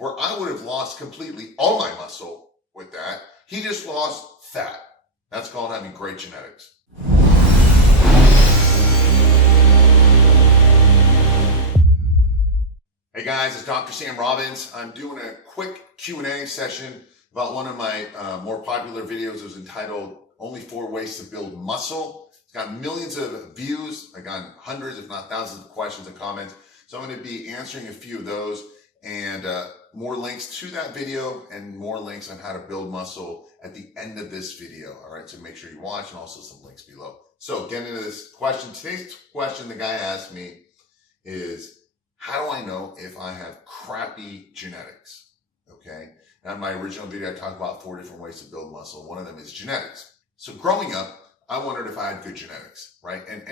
where I would have lost completely all my muscle with that. He just lost fat. That's called having great genetics. Hey guys, it's Dr. Sam Robbins. I'm doing a quick Q&A session about one of my more popular videos. It was entitled Only 4 Ways to Build Muscle. It's got millions of views. I got hundreds, if not thousands of questions and comments. So I'm going to be answering a few of those and more links to that video and more links on how to build muscle at the end of this video. All right, so make sure you watch, and also some links below. So getting into this question, today's question the guy asked me is, how do I know if I have crappy genetics? Okay. Now in my original video, I talked about 4 different ways to build muscle. One of them is genetics. So growing up, I wondered if I had good genetics, right? And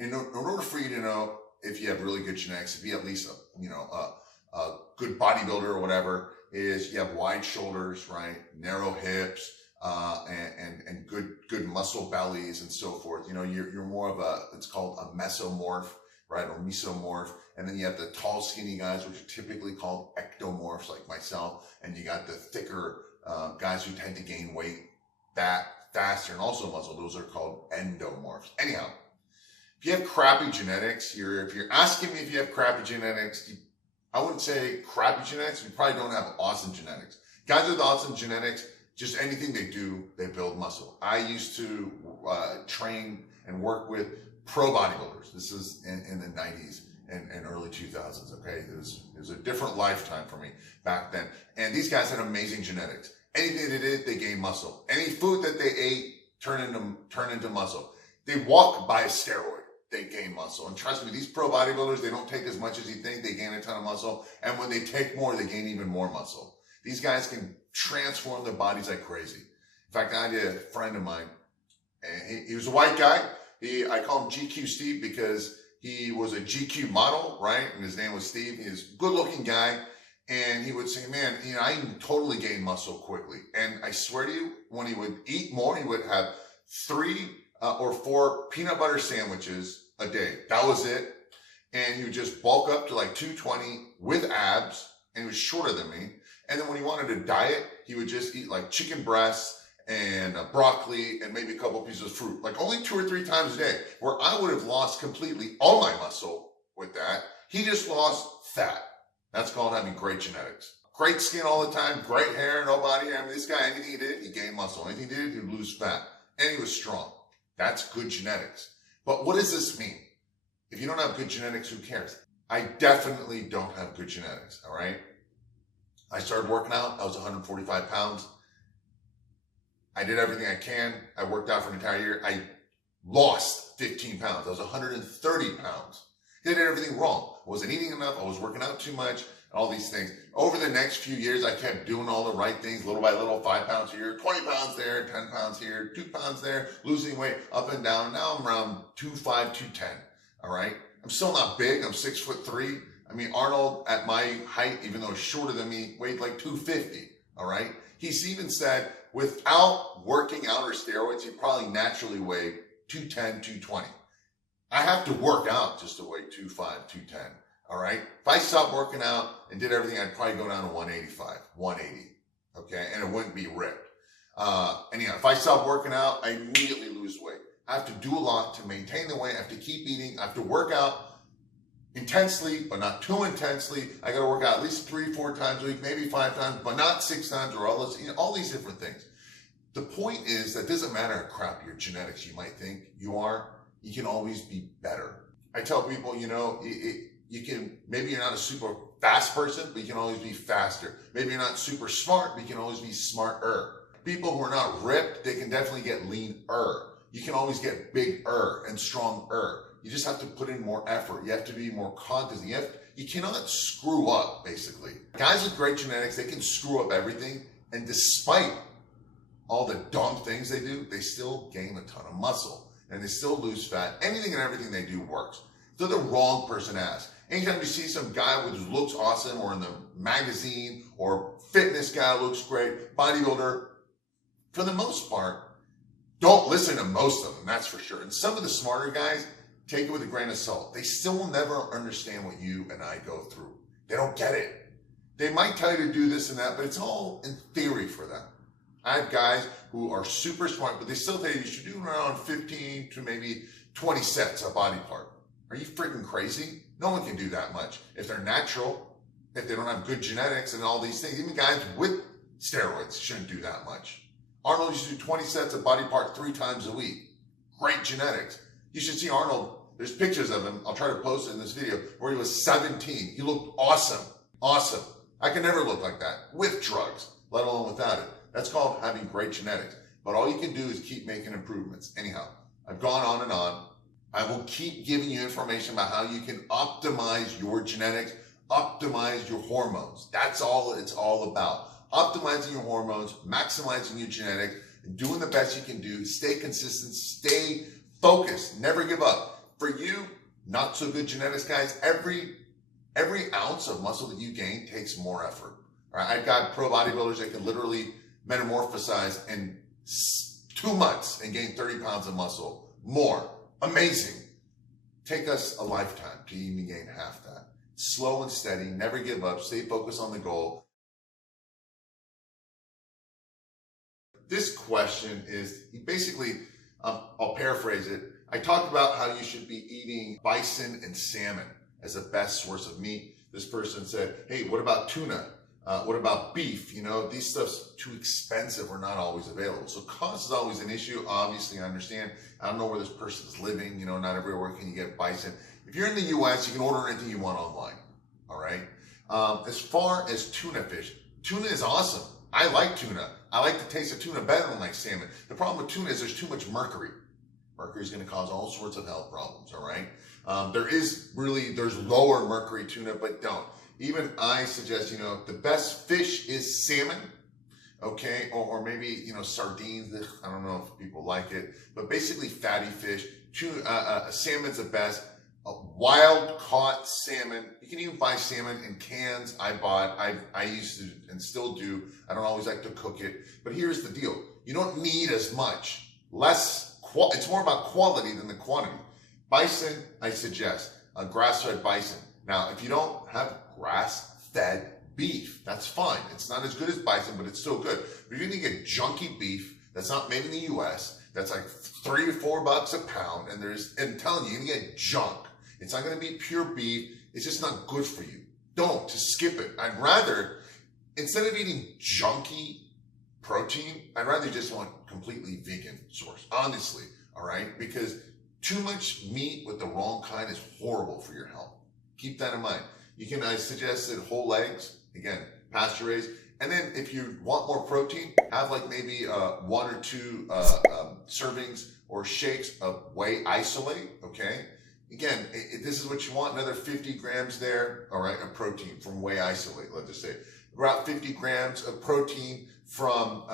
in order for you to know if you have really good genetics, to be at least a good bodybuilder or whatever, is you have wide shoulders, right? Narrow hips, and good muscle bellies and so forth. You know, you're more of it's called a mesomorph, right? Or mesomorph. And then you have the tall, skinny guys, which are typically called ectomorphs, like myself. And you got the thicker guys who tend to gain weight faster and also muscle. Those are called endomorphs. Anyhow, if you have crappy genetics, if you're asking me if you have crappy genetics, I wouldn't say crappy genetics. You probably don't have awesome genetics. Guys with awesome genetics, just anything they do, they build muscle. I used to train and work with pro bodybuilders. This is in the 90s. And early 2000s, okay? It was a different lifetime for me back then. And these guys had amazing genetics. Anything they did, they gained muscle. Any food that they ate turned into muscle. They walk by a steroid, they gain muscle. And trust me, these pro bodybuilders, they don't take as much as you think. They gain a ton of muscle. And when they take more, they gain even more muscle. These guys can transform their bodies like crazy. In fact, I had a friend of mine, and he was a white guy. I call him GQ Steve because he was a GQ model, right? And his name was Steve. He was a good-looking guy. And he would say, man, you know, I totally gained muscle quickly. And I swear to you, when he would eat more, he would have 3 or 4 peanut butter sandwiches a day. That was it. And he would just bulk up to like 220 with abs. And he was shorter than me. And then when he wanted to diet, he would just eat like chicken breasts and broccoli and maybe a couple pieces of fruit, like only 2 or 3 times a day, where I would have lost completely all my muscle with that. He just lost fat. That's called having great genetics. Great skin all the time, great hair, no body hair. I mean, this guy, anything he did, he gained muscle. Anything he did, he'd lose fat. And he was strong. That's good genetics. But what does this mean? If you don't have good genetics, who cares? I definitely don't have good genetics, all right? I started working out. I was 145 pounds. I did everything I can. I worked out for an entire year. I lost 15 pounds. I was 130 pounds. I did everything wrong. I wasn't eating enough. I was working out too much, all these things. Over the next few years, I kept doing all the right things, little by little, 5 pounds here, 20 pounds there, 10 pounds here, 2 pounds there, losing weight up and down. Now I'm around 2'5", 210, all right? I'm still not big. I'm 6'3". I mean, Arnold at my height, even though he's shorter than me, weighed like 250, all right? He's even said, without working out or steroids, you probably naturally weigh 210, 220. I have to work out just to weigh 2'5", 210, all right? If I stopped working out and did everything, I'd probably go down to 185, 180, okay? And it wouldn't be ripped. Anyhow, if I stop working out, I immediately lose weight. I have to do a lot to maintain the weight. I have to keep eating. I have to work out intensely, but not too intensely. I got to work out at least 3, 4 times a week, maybe 5 times, but not 6 times or all this, you know, all these different things. The point is that it doesn't matter how crappy your genetics you might think you are, you can always be better. I tell people, you know, you can, maybe you're not a super fast person, but you can always be faster. Maybe you're not super smart, but you can always be smarter. People who are not ripped, they can definitely get leaner. You can always get bigger and stronger. You just have to put in more effort. You have to be more cognizant. You cannot screw up, basically. Guys with great genetics, they can screw up everything. And despite all the dumb things they do, they still gain a ton of muscle. And they still lose fat. Anything and everything they do works. They're the wrong person to ask. Anytime you see some guy who looks awesome, or in the magazine, or fitness guy looks great, bodybuilder, for the most part, don't listen to most of them, that's for sure. And some of the smarter guys, take it with a grain of salt. They still will never understand what you and I go through. They don't get it. They might tell you to do this and that, but it's all in theory for them. I have guys who are super smart, but they still tell you should do around 15 to maybe 20 sets a body part. Are you freaking crazy? No one can do that much. If they're natural, if they don't have good genetics and all these things, even guys with steroids shouldn't do that much. Arnold used to do 20 sets of body part 3 times a week. Great genetics. You should see Arnold. There's pictures of him. I'll try to post it in this video where he was 17. He looked awesome. Awesome. I can never look like that with drugs, let alone without it. That's called having great genetics. But all you can do is keep making improvements. Anyhow, I've gone on and on. I will keep giving you information about how you can optimize your genetics, optimize your hormones. That's all it's all about. Optimizing your hormones, maximizing your genetics, and doing the best you can do. Stay consistent, stay focused, never give up. For you, not so good genetics guys, every ounce of muscle that you gain takes more effort. All right? I've got pro bodybuilders that can literally metamorphosize in 2 months and gain 30 pounds of muscle. More. Amazing. Take us a lifetime to even gain half that. Slow and steady, never give up, stay focused on the goal. This question is basically, I'll paraphrase it. I talked about how you should be eating bison and salmon as the best source of meat. This person said, hey, what about tuna? What about beef? You know, these stuff's too expensive or not always available. So cost is always an issue. Obviously, I understand. I don't know where this person's living. You know, not everywhere can you get bison. If you're in the US, you can order anything you want online. All right. As far as tuna fish, tuna is awesome. I like tuna. I like the taste of tuna better than like salmon. The problem with tuna is there's too much mercury. Mercury is going to cause all sorts of health problems. All right. There's lower mercury tuna, but don't. Even I suggest, you know, the best fish is salmon, okay? Or maybe, you know, sardines. I don't know if people like it, but basically fatty fish. Salmon's the best. Wild caught salmon. You can even buy salmon in cans. I used to and still do. I don't always like to cook it, but here's the deal. You don't need as much. It's more about quality than the quantity. Bison, I suggest, a grass-fed bison. Now, if you don't have grass-fed beef, that's fine. It's not as good as bison, but it's still good. But if you're going to get junky beef that's not made in the U.S., that's like $3 or $4 a pound, and I'm telling you, you're going to get junk. It's not going to be pure beef. It's just not good for you. Just skip it. I'd rather, instead of eating junky protein, I'd rather just want completely vegan source, honestly, all right? Because too much meat with the wrong kind is horrible for your health. Keep that in mind. I suggested whole eggs, again, pasture raised. And then if you want more protein, have like maybe 1 or 2 servings or shakes of whey isolate, okay? Again, this is what you want, another 50 grams there, all right, of protein from whey isolate, let's just say. About 50 grams of protein from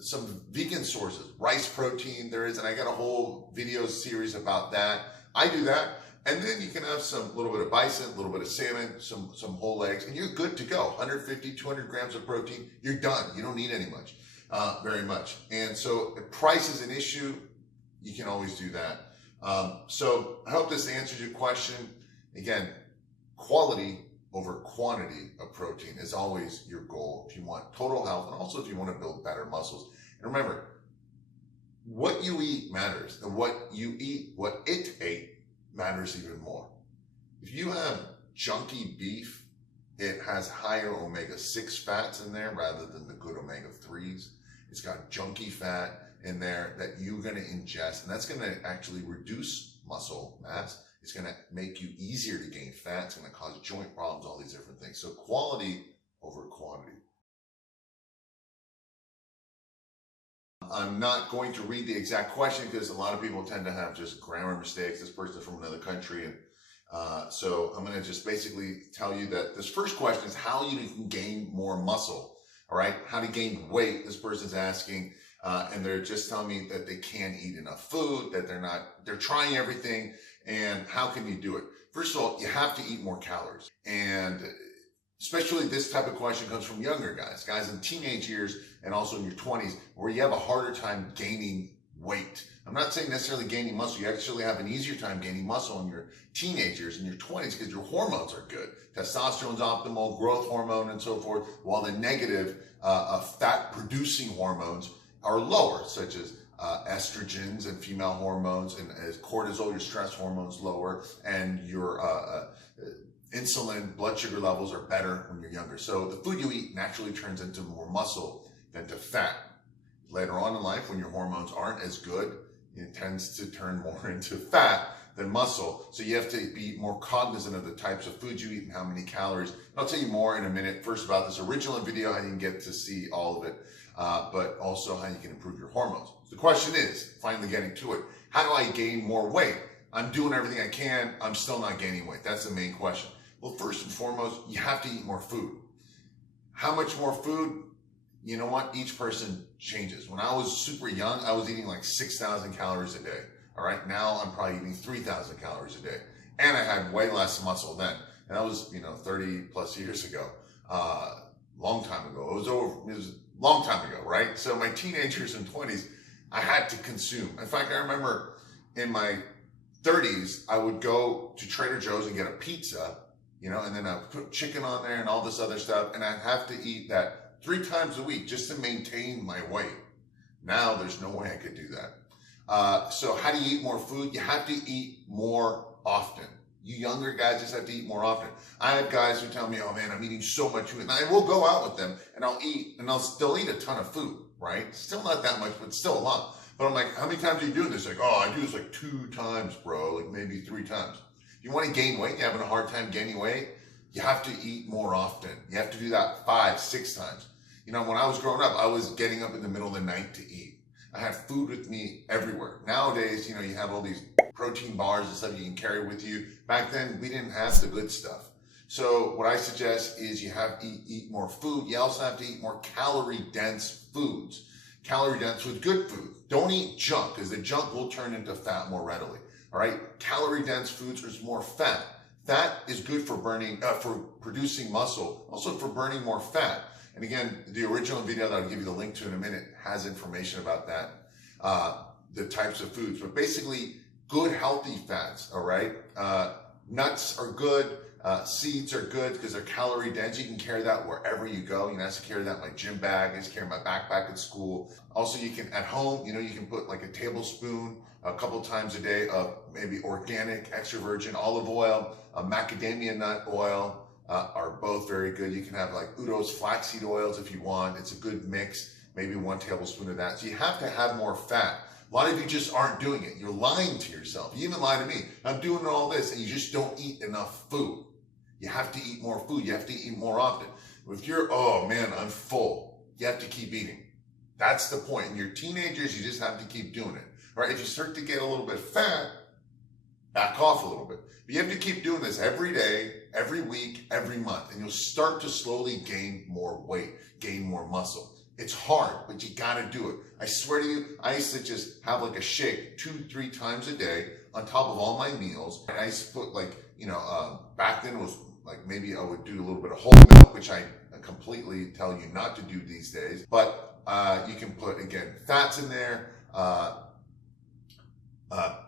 some vegan sources, rice protein there is, and I got a whole video series about that. I do that. And then you can have some little bit of bison, a little bit of salmon, some whole eggs, and you're good to go. 150, 200 grams of protein, you're done. You don't need very much. And so if price is an issue, you can always do that. So I hope this answers your question. Again, quality over quantity of protein is always your goal if you want total health and also if you want to build better muscles. And remember, what you eat matters, and what it ate matters even more. If you have junky beef, it has higher omega-6 fats in there rather than the good omega-3s. It's got junky fat in there that you're going to ingest, and that's going to actually reduce muscle mass. It's going to make you easier to gain fat. It's going to cause joint problems, all these different things. So quality over quantity. I'm not going to read the exact question because a lot of people tend to have just grammar mistakes. This person's from another country. And so I'm going to just basically tell you that this first question is how you can gain more muscle. All right. How to gain weight. This person's asking, and they're just telling me that they can't eat enough food, that they're trying everything. And how can you do it? First of all, you have to eat more calories. And especially this type of question comes from younger guys in teenage years and also in your 20s, where you have a harder time gaining weight. I'm not saying necessarily gaining muscle. You actually have an easier time gaining muscle in your teenagers and your 20s because your hormones are good. Testosterone's optimal, growth hormone and so forth, while the negative fat-producing hormones are lower, such as estrogens and female hormones, and as cortisol, your stress hormones lower, and your insulin, blood sugar levels are better when you're younger. So the food you eat naturally turns into more muscle than to fat. Later on in life, when your hormones aren't as good, it tends to turn more into fat than muscle. So you have to be more cognizant of the types of foods you eat and how many calories. And I'll tell you more in a minute. First about this original video, how you can get to see all of it, but also how you can improve your hormones. So the question is, finally getting to it, how do I gain more weight? I'm doing everything I can. I'm still not gaining weight. That's the main question. Well, first and foremost, you have to eat more food. How much more food? You know what? Each person changes. When I was super young, I was eating like 6,000 calories a day. All right. Now I'm probably eating 3,000 calories a day. And I had way less muscle then. And that was, 30 plus years ago. Long time ago. It was a long time ago, right? So my teenagers and 20s, I had to consume. In fact, I remember in my 30s, I would go to Trader Joe's and get a pizza, and then I'd put chicken on there and all this other stuff. And I'd have to eat that 3 times a week just to maintain my weight. Now there's no way I could do that. So how do you eat more food? You have to eat more often. You younger guys just have to eat more often. I have guys who tell me, oh man, I'm eating so much food. And I will go out with them and I'll eat, and they'll eat a ton of food, right? Still not that much, but still a lot. But I'm like, how many times are you doing this? Like, oh, I do this like 2 times, bro, like maybe 3 times. If you want to gain weight, you're having a hard time gaining weight, you have to eat more often. You have to do that 5, 6 times. When I was growing up, I was getting up in the middle of the night to eat. I had food with me everywhere. Nowadays, you have all these protein bars and stuff you can carry with you. Back then, we didn't have the good stuff. So what I suggest is you have to eat more food. You also have to eat more calorie-dense foods. Calorie-dense with good food. Don't eat junk, because the junk will turn into fat more readily. All right? Calorie-dense foods is more fat. Fat is good for burning, for producing muscle, also for burning more fat. And again, the original video that I'll give you the link to in a minute has information about that, the types of foods. But basically, good healthy fats, all right? Nuts are good. Seeds are good because they're calorie dense. You can carry that wherever you go. I used to carry that in my gym bag. I used to carry my backpack at school. Also, you can, at home, you can put like a tablespoon a couple times a day of maybe organic, extra virgin olive oil, macadamia nut oil, are both very good. You can have like Udo's flaxseed oils if you want. It's a good mix, maybe 1 tablespoon of that. So you have to have more fat. A lot of you just aren't doing it. You're lying to yourself. You even lie to me. I'm doing all this and you just don't eat enough food. You have to eat more food. You have to eat more often. If you're, oh man, I'm full, you have to keep eating. That's the point. In your teenagers, you just have to keep doing it. All right? If you start to get a little bit fat, back off a little bit. But you have to keep doing this every day, every week, every month, and you'll start to slowly gain more weight, gain more muscle. It's hard, but you got to do it. I swear to you, I used to just have like a shake 2-3 times a day on top of all my meals. And I used to put like, back then it was like maybe I would do a little bit of whole milk, which I completely tell you not to do these days. But you can put, again, fats in there,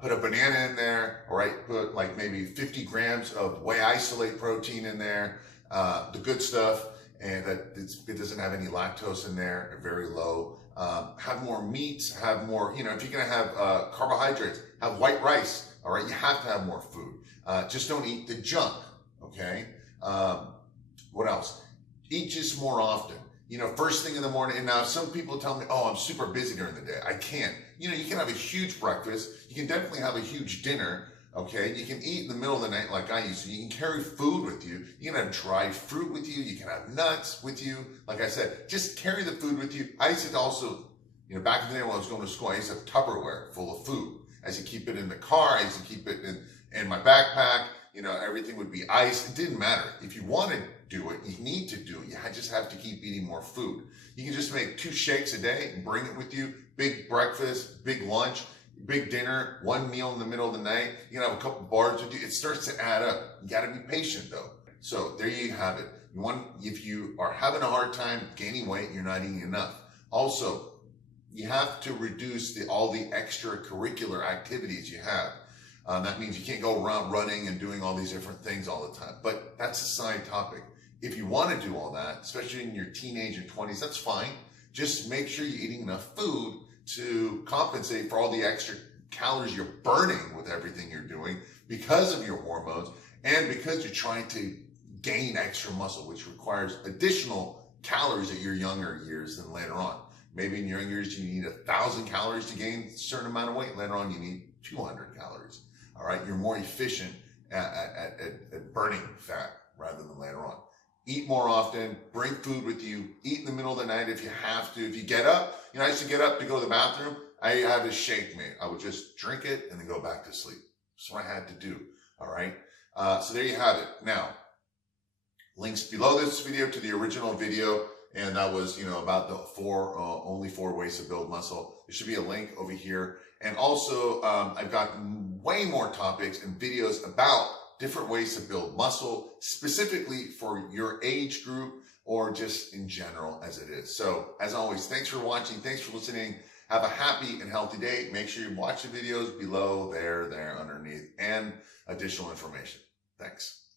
put a banana in there, all right? Put like maybe 50 grams of whey isolate protein in there, the good stuff, and that it doesn't have any lactose in there, very low. Have more meats, have more, if you're gonna have carbohydrates, have white rice, all right? You have to have more food. Just don't eat the junk, okay? What else? Eat just more often. First thing in the morning, and now some people tell me, oh, I'm super busy during the day. I can't. You can have a huge breakfast. You can definitely have a huge dinner, okay? You can eat in the middle of the night like I used to. You can carry food with you. You can have dried fruit with you. You can have nuts with you. Like I said, just carry the food with you. I used to also, back in the day when I was going to school, I used to have Tupperware full of food. I used to keep it in the car. I used to keep it in my backpack. Everything would be ice. It didn't matter. If you want to do it, you need to do it. You just have to keep eating more food. You can just make 2 shakes a day and bring it with you. Big breakfast, big lunch, big dinner, 1 meal in the middle of the night. You can have a couple bars with you. It starts to add up. You got to be patient though. So there you have it. If you are having a hard time gaining weight, you're not eating enough. Also, you have to reduce all the extracurricular activities you have. That means you can't go around running and doing all these different things all the time, but that's a side topic. If you want to do all that, especially in your teenage and 20s, that's fine. Just make sure you're eating enough food to compensate for all the extra calories you're burning with everything you're doing because of your hormones and because you're trying to gain extra muscle, which requires additional calories at your younger years than later on. Maybe in your younger years, you need 1,000 calories to gain a certain amount of weight. Later on, you need 200 calories. All right. You're more efficient at burning fat rather than later on. Eat more often, bring food with you, eat in the middle of the night if you have to. If you get up, I used to get up to go to the bathroom. I had a shake made. I would just drink it and then go back to sleep. That's what I had to do. All right. So there you have it. Now, links below this video to the original video. And that was, about the only 4 ways to build muscle. There should be a link over here. And also, I've got way more topics and videos about different ways to build muscle, specifically for your age group or just in general as it is. So as always, thanks for watching. Thanks for listening. Have a happy and healthy day. Make sure you watch the videos below, there, underneath, and additional information. Thanks.